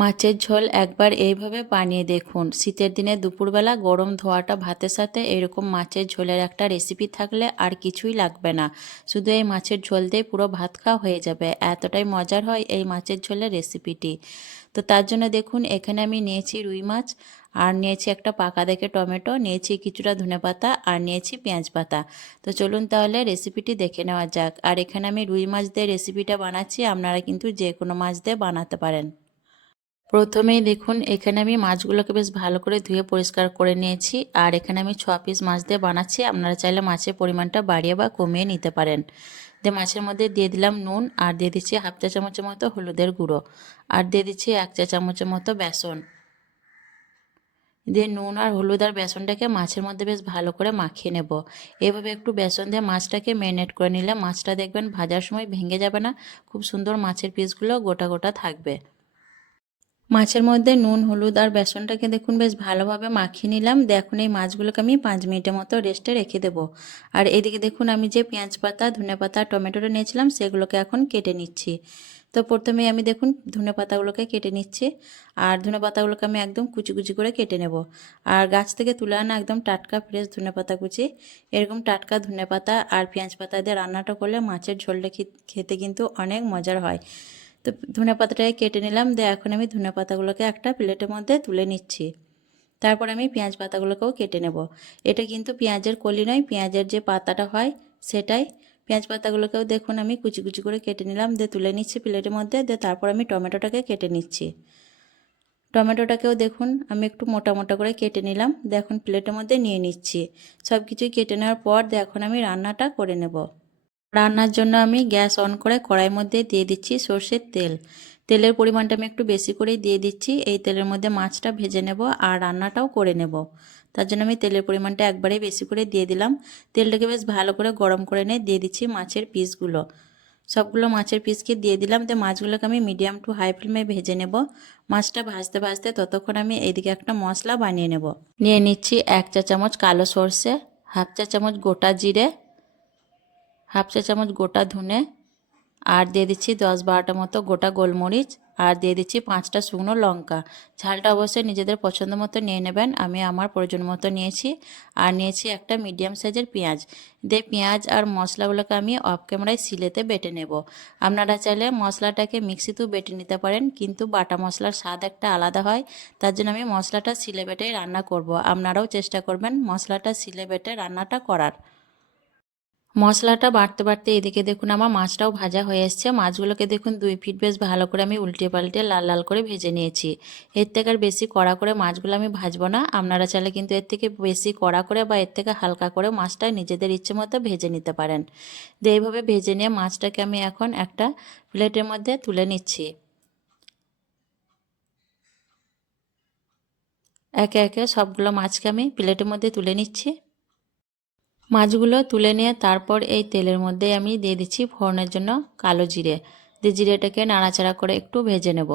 মাছের ঝোল একবার এইভাবে বানিয়ে দেখুন। শীতের দিনে দুপুরবেলা গরম ধোয়াটা ভাতের সাথে এরকম মাছের ঝোলের একটা রেসিপি থাকলে আর কিছুই লাগবে না। শুধু এই মাছের ঝোল দিয়ে পুরো ভাত খাওয়া হয়ে যাবে। এতটাই মজার হয় এই মাছের ঝোলের রেসিপিটি তো তার জন্য দেখুন, এখানে আমি নিয়েছি রুই মাছ, আর নিয়েছি একটা পাকা দেখে টমেটো, নিয়েছি কিছুটা ধনে পাতা, আর নিয়েছি পেঁয়াজ পাতা। তো চলুন তাহলে রেসিপিটি দেখে নেওয়া যাক। আর এখানে আমি রুই মাছ দিয়ে রেসিপিটা বানাচ্ছি, আপনারা কিন্তু যে কোনো মাছ দিয়ে বানাতে পারেন। প্রথমেই দেখুন, এখানে আমি মাছগুলোকে বেশ ভালো করে ধুয়ে পরিষ্কার করে নিয়েছি। আর এখানে আমি ছ পিস মাছ দিয়ে বানাচ্ছি। আপনারা চাইলে মাছের পরিমাণটা বাড়িয়ে বা কমিয়ে নিতে পারেন। দিয়ে মাছের মধ্যে দিয়ে দিলাম নুন আর দিয়ে দিচ্ছি হাফ চা চামচের মতো হলুদের গুঁড়ো। আর দিয়ে দিচ্ছি এক চা চামচের মতো বেসন। দিয়ে নুন আর হলুদ আর বেসনটাকে মাছের মধ্যে বেশ ভালো করে মাখিয়ে নেব। এভাবে একটু বেসন দিয়ে মাছটাকে ম্যারিনেট করে নিলে মাছটা দেখবেন ভাজার সময় ভেঙে যাবে না। খুব সুন্দর মাছের পিসগুলো গোটা গোটা থাকবে। মাছের মধ্যে নুন, হলুদ আর বেসনটাকে দেখুন, বেশ ভালোভাবে মাখিয়ে নিলাম। দেখুন এই মাছগুলোকে আমি পাঁচ মিনিটের মতো রেস্টে রেখে দেবো। আর এদিকে দেখুন, আমি যে পেঁয়াজ পাতা, ধনে পাতা, টমেটোটা নিয়েছিলাম, সেগুলোকে এখন কেটে নিচ্ছি। তো প্রথমে আমি দেখুন, ধনে পাতাগুলোকে কেটে নিচ্ছি। আর ধনে পাতাগুলোকে আমি একদম কুচি কুচি করে কেটে নেব। আর গাছ থেকে তুলে আনা একদম টাটকা ফ্রেশ ধনে পাতা কুচি। এরকম টাটকা ধনে পাতা আর পেঁয়াজ পাতা দিয়ে রান্নাটা করলে মাছের ঝোলটা খেতে কিন্তু অনেক মজার হয়। তো ধনে পাতাটাকে কেটে নিলাম, দিয়ে এখন আমি ধনে পাতাগুলোকে একটা প্লেটের মধ্যে তুলে নিচ্ছি। তারপর আমি পেঁয়াজ পাতাগুলোকেও কেটে নেব। এটা কিন্তু পেঁয়াজের কলি নয়, পেঁয়াজের যে পাতাটা হয় সেটাই। পেঁয়াজ পাতাগুলোকেও দেখুন আমি কুচি কুচি করে কেটে নিলাম, দিয়ে তুলে নিচ্ছি প্লেটের মধ্যে, দিয়ে তারপর আমি টমেটোটাকে কেটে নিচ্ছি। টমেটোটাকেও দেখুন আমি একটু মোটা মোটা করে কেটে নিলাম দেখুন প্লেটের মধ্যে নিয়ে নিচ্ছি। সব কিছুই কেটে নেওয়ার পর দেখুন আমি রান্নাটা করে নেব। রান্নার জন্য আমি গ্যাস অন করে কড়াইয়ের মধ্যে দিয়ে দিচ্ছি সর্ষের তেল। তেলের পরিমাণটা আমি একটু বেশি করেই দিয়ে দিচ্ছি। এই তেলের মধ্যে মাছটা ভেজে নেব আর রান্নাটাও করে নেব। তার জন্য আমি তেলের পরিমাণটা একবারেই বেশি করে দিয়ে দিলাম। তেলটাকে বেশ ভালো করে গরম করে নিয়ে দিয়ে দিচ্ছি মাছের পিসগুলো। সবগুলো মাছের পিসকে দিয়ে দিলাম। তো মাছগুলোকে আমি মিডিয়াম টু হাই ফ্লেমে ভেজে নেব। মাছটা ভাজতে ভাজতে ততক্ষণ আমি এইদিকে একটা মশলা বানিয়ে নেব। নিয়ে নিচ্ছি এক চা চামচ কালো সর্ষে, হাফ চা চামচ গোটা জিরে হাফ চা চামচ গোটা ধনে আর দিয়ে দিচ্ছি দশ বারোটা মতো গোটা গোলমরিচ আর দিয়ে দিচ্ছি পাঁচটা শুকনো লঙ্কা। ঝালটা অবশ্যই নিজেদের পছন্দ মতো নিয়ে নেবেন। আমি আমার প্রয়োজন মতো নিয়েছি। আর নিয়েছি একটা মিডিয়াম সাইজের পেঁয়াজ। দিয়ে পেঁয়াজ আর মশলাগুলোকে আমি অফ ক্যামেরায় সিলেতে বেটে নেব। আপনারা চাইলে মশলাটাকে মিক্সিতেও বেটে নিতে পারেন, কিন্তু বাটা মশলার স্বাদ একটা আলাদা হয়। তার জন্য আমি মশলাটা সিলে বেটেই রান্না করব। আপনারাও চেষ্টা করবেন মশলাটা সিলে বেটে রান্নাটা করার। মশলাটা বাড়তে বাড়তে এদিকে দেখুন আমার মাছটাও ভাজা হয়ে এসছে। মাছগুলোকে দেখুন দুই ফিট বেশ ভালো করে আমি উল্টে পাল্টে লাল লাল করে ভেজে নিয়েছি। এর থেকে আর বেশি কড়া করে মাছগুলো আমি ভাজবো না। আপনারা চাইলে কিন্তু এর থেকে বেশি কড়া করে বা এর থেকে হালকা করে মাছটা নিজেদের ইচ্ছে মতো ভেজে নিতে পারেন। দিয়ে এইভাবে ভেজে নিয়ে মাছটাকে আমি এখন একটা প্লেটের মধ্যে তুলে নিচ্ছি। একে একে সবগুলো মাছকে আমি প্লেটের মধ্যে তুলে নিচ্ছি। মাছগুলো তুলে নিয়ে তারপর এই তেলের মধ্যে আমি দিয়ে দিচ্ছি ফোড়নের জন্য কালো জিরে। দিয়ে জিরেটাকে নাড়াচাড়া করে একটু ভেজে নেব।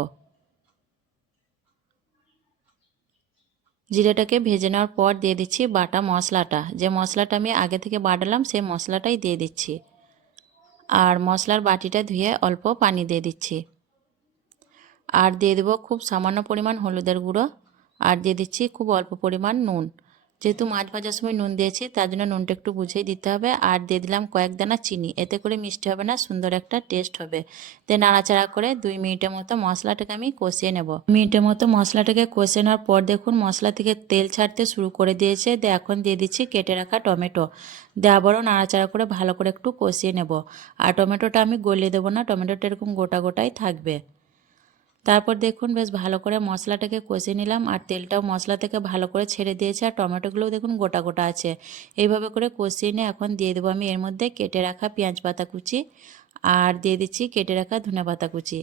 জিরেটাকে ভেজে নেওয়ার পর দিয়ে দিচ্ছি বাটা মশলাটা। যে মশলাটা আমি আগে থেকে বাটালাম, সেই মশলাটাই দিয়ে দিচ্ছি। আর মশলার বাটিটা ধুয়ে অল্প পানি দিয়ে দিচ্ছি। আর দিয়ে দেবো খুব সামান্য পরিমাণ হলুদের গুঁড়ো। আর দিয়ে দিচ্ছি খুব অল্প পরিমাণ নুন। যেহেতু মাছ ভাজার সময় নুন দিয়েছি, তার জন্য নুনটা একটু বুঝেই দিতে হবে। আর দিয়ে দিলাম কয়েক দানা চিনি। এতে করে মিষ্টি হবে না, সুন্দর একটা টেস্ট হবে। দিয়ে নাড়াচাড়া করে দুই মিনিটের মতো মশলাটাকে আমি কষিয়ে নেব। মিনিটের মতো মশলাটাকে কষিয়ে নেওয়ার পর দেখুন মশলা থেকে তেল ছাড়তে শুরু করে দিয়েছে। দিয়ে এখন দিয়ে দিচ্ছি কেটে রাখা টমেটো। দিয়ে আবারও নাড়াচাড়া করে ভালো করে একটু কষিয়ে নেব। আর টমেটোটা আমি গলিয়ে দেবো না, টমেটোটা এরকম গোটা গোটাই থাকবে। তারপর দেখুন বেশ ভালো করে মশলাটাকে কষে নিলাম আর তেলটাও মশলা থেকে ভালো করে ছেড়ে দিয়েছে আর টমেটোগুলোও দেখুন গোটা গোটা আছে। এইভাবে করে কষিয়ে নিয়ে এখন দিয়ে দেবো আমি এর মধ্যে কেটে রাখা পেঁয়াজ পাতা কুচি আর দিয়ে দিচ্ছি কেটে রাখা ধনে পাতা কুচি।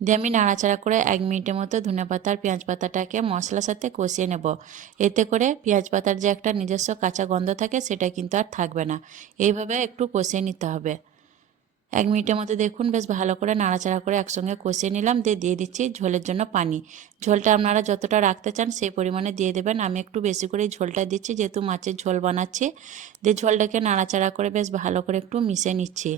দিয়ে আমি নাড়াচাড়া করে এক মিনিটের মতো ধনে পাতা আর পেঁয়াজ পাতাটাকে মশলার সাথে কষিয়ে নেব। এতে করে পেঁয়াজ পাতার যে একটা নিজস্ব কাঁচা গন্ধ থাকে সেটা কিন্তু আর থাকবে না। এইভাবে একটু কষিয়ে নিতে হবে। এক মিনিটের মধ্যে দেখুন, বেশ ভালো করে নাড়াচাড়া করে একসঙ্গে কষিয়ে নিলাম, দিয়ে দিয়ে দিচ্ছি ঝোলের জন্য পানি। ঝোলটা আপনারা যতটা রাখতে চান সেই পরিমাণে দিয়ে দেবেন। আমি একটু বেশি করে ঝোলটা দিচ্ছি, যেহেতু মাছের ঝোল বানাচ্ছি। দিয়ে ঝোলটাকে নাড়াচাড়া করে বেশ ভালো করে একটু মিশিয়ে নিচ্ছি।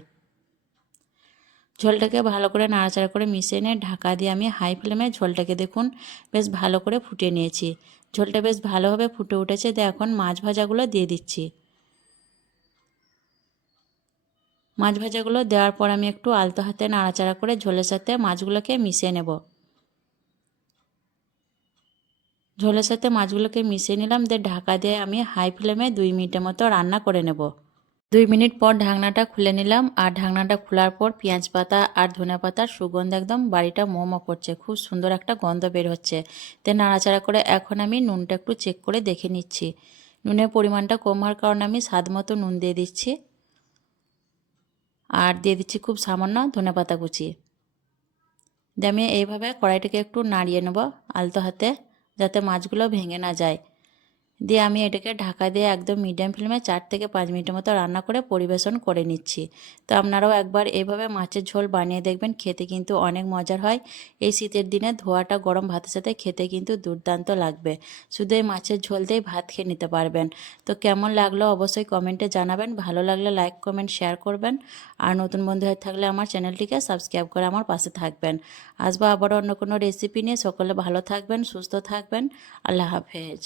ঝোলটাকে ভালো করে নাড়াচাড়া করে মিশিয়ে নিয়ে ঢাকা দিয়ে আমি হাই ফ্লেমে ঝোলটাকে দেখুন, বেশ ভালো করে ফুটিয়ে নিয়েছি। ঝোলটা বেশ ভালোভাবে ফুটে উঠেছে, দিয়ে এখন মাছ ভাজাগুলো দিয়ে দিচ্ছি। মাছ ভাজাগুলো দেওয়ার পর আমি একটু আলতো হাতে নাড়াচাড়া করে ঝোলের সাথে মাছগুলোকে মিশিয়ে নেব। ঝোলের সাথে মাছগুলোকে মিশিয়ে নিলাম, দিয়ে ঢাকা দিয়ে আমি হাই ফ্লেমে দুই মিনিটের মতো রান্না করে নেব। দুই মিনিট পর ঢাকনাটা খুলে নিলাম, আর ঢাকনাটা খোলার পর পেঁয়াজ পাতা আর ধনে পাতার সুগন্ধ একদম বাড়িটা মোমো করছে, খুব সুন্দর একটা গন্ধ বের হচ্ছে। তে নাড়াচাড়া করে এখন আমি নুনটা একটু চেক করে দেখে নিচ্ছি। নুনের পরিমাণটা কম হওয়ার কারণে আমি স্বাদ মতো নুন দিয়ে দিচ্ছি। আর দিয়ে দিচ্ছি খুব সামান্য ধনে পাতা কুচি। দিয়ে আমি এইভাবে কড়াইটাকে একটু নাড়িয়ে নেব আলতো হাতে যাতে মাছগুলো ভেঙে না যায়। দিয়ে আমি এটাকে ঢাকা দিয়ে একদম মিডিয়াম ফ্লেমে চার থেকে পাঁচ মিনিটের মতো রান্না করে পরিবেশন করে নিচ্ছি। তো আপনারাও একবার এইভাবে মাছের ঝোল বানিয়ে দেখবেন, খেতে কিন্তু অনেক মজার হয়। এই শীতের দিনে ধোয়াটা গরম ভাতের সাথে খেতে কিন্তু দুর্দান্ত লাগবে। শুধু এই মাছের ঝোল দিয়েই ভাত খেয়ে নিতে পারবেন। তো কেমন লাগল অবশ্যই কমেন্টে জানাবেন। ভালো লাগলে লাইক, কমেন্ট, শেয়ার করবেন। আর নতুন বন্ধু হয়ে থাকলে আমার চ্যানেলটিকে সাবস্ক্রাইব করে আমার পাশে থাকবেন। আসব আবার অন্য কোনো রেসিপি নিয়ে। সকলে ভালো থাকবেন, সুস্থ থাকবেন। আল্লাহ হাফেজ।